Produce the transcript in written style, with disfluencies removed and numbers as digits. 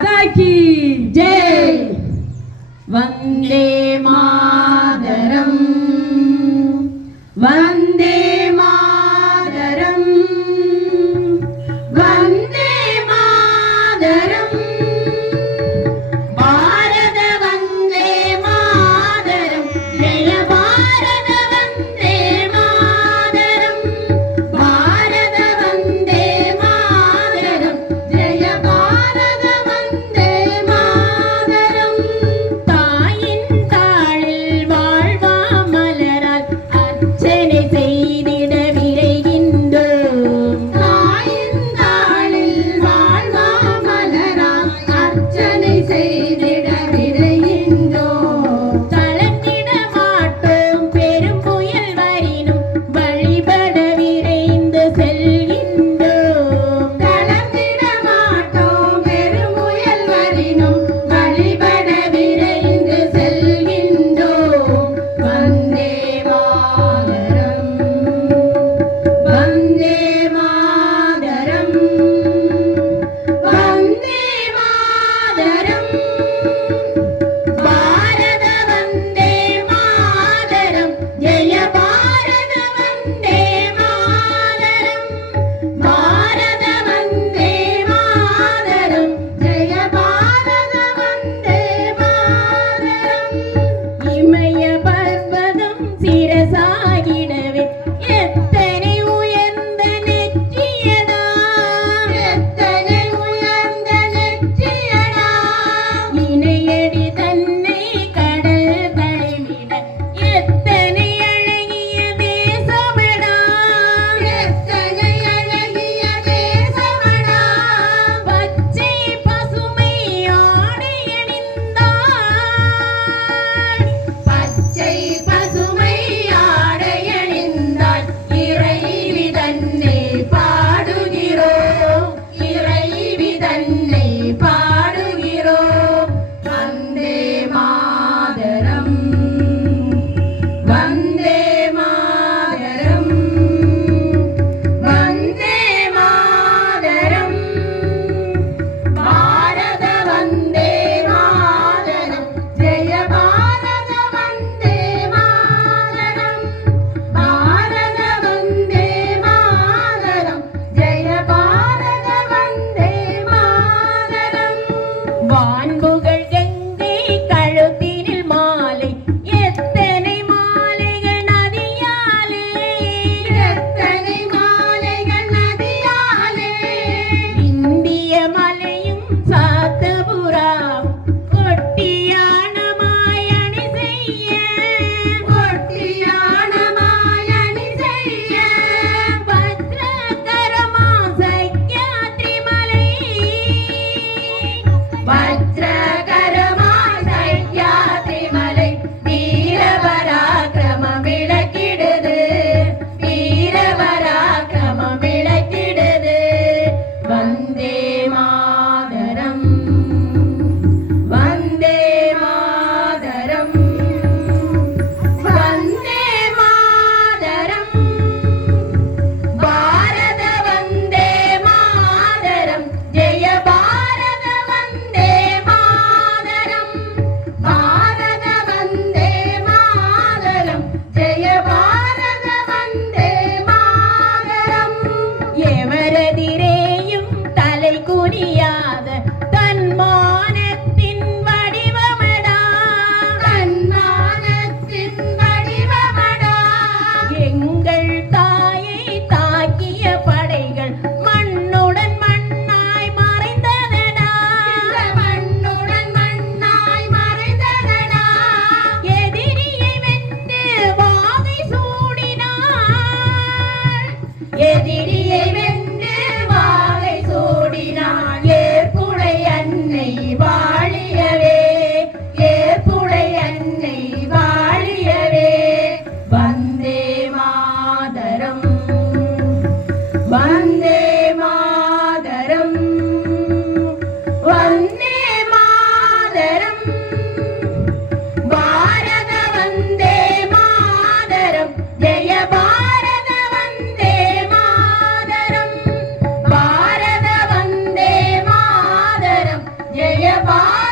की जय। वंदे मातरम वंदे मातरम वंदे मातरम भारत वंदे मातरम जय भारत वंदे मातरम भारत वंदे मातरम जय भारत वंदे मातरम தாயின் தாளில் வாழ்வா மலரால் அர்ச்சனை செய்திட விரைகின்றோம். தாயின் தாளில் வாழ்வா மலரால் அர்ச்சனை செய்திட விரைகின்றோம். தளர்ந்திட மாட்டோம் பெரும் புயல் வரினும் வழிபட விரைந்து செல்கின்றோம். தளர்ந்திட மாட்டோம் பெரும் புயல் வரினும் வழிபட விரைந்து செல்கின்றோம். வந்தே மாதரம் வந்தே மாதரம் வந்தே மாதரம் பாரத வந்தே மாதரம் ஜெய பாரத வந்தே மாதரம் பாரத வந்தே மாதரம் ஜெய பாரத வந்தே மாதரம். இமய பர்வதம் சிரசாகிடவே எத்தனை உயர்ந்த நெற்றியடா எத்தனை உயர்ந்த நெற்றியடா. இணையடி தன்னை கடல் தழுவிட எத்தனை அழகிய தேசமடா எத்தனை அழகிய தேசமடா. பச்சை பசுமை ஆடை அணிந்தாள் பச்சை பசுமை ஆடை அணிந்தாள். இறைவி தன்னை பாடுகிறோம் இறைவி தன்னை பாடுகிறோம். வந்தே மாதரம் வந்தே மாதரம் வந்தே மாதரம் பாரத வந்தே மாதரம் ஜெய பாரத வந்தே மாதரம் பாரத வந்தே மாதரம் ஜெய பாரத வந்தே மாதரம். வான்புகழ் கங்கை கழுத்தினில் மாலை எத்தனை மாலைகள் நதியாலே எத்தனை மாலைகள் நதியாலே. இந்திய மலையும் சாத்தபுராம் கொட்டியானமாய் அணி செய்ய கொட்டியானமாய் அணி செய்ய. பத்ரகரமா சக்யாத்ரி மலை வஜ்ர பாரத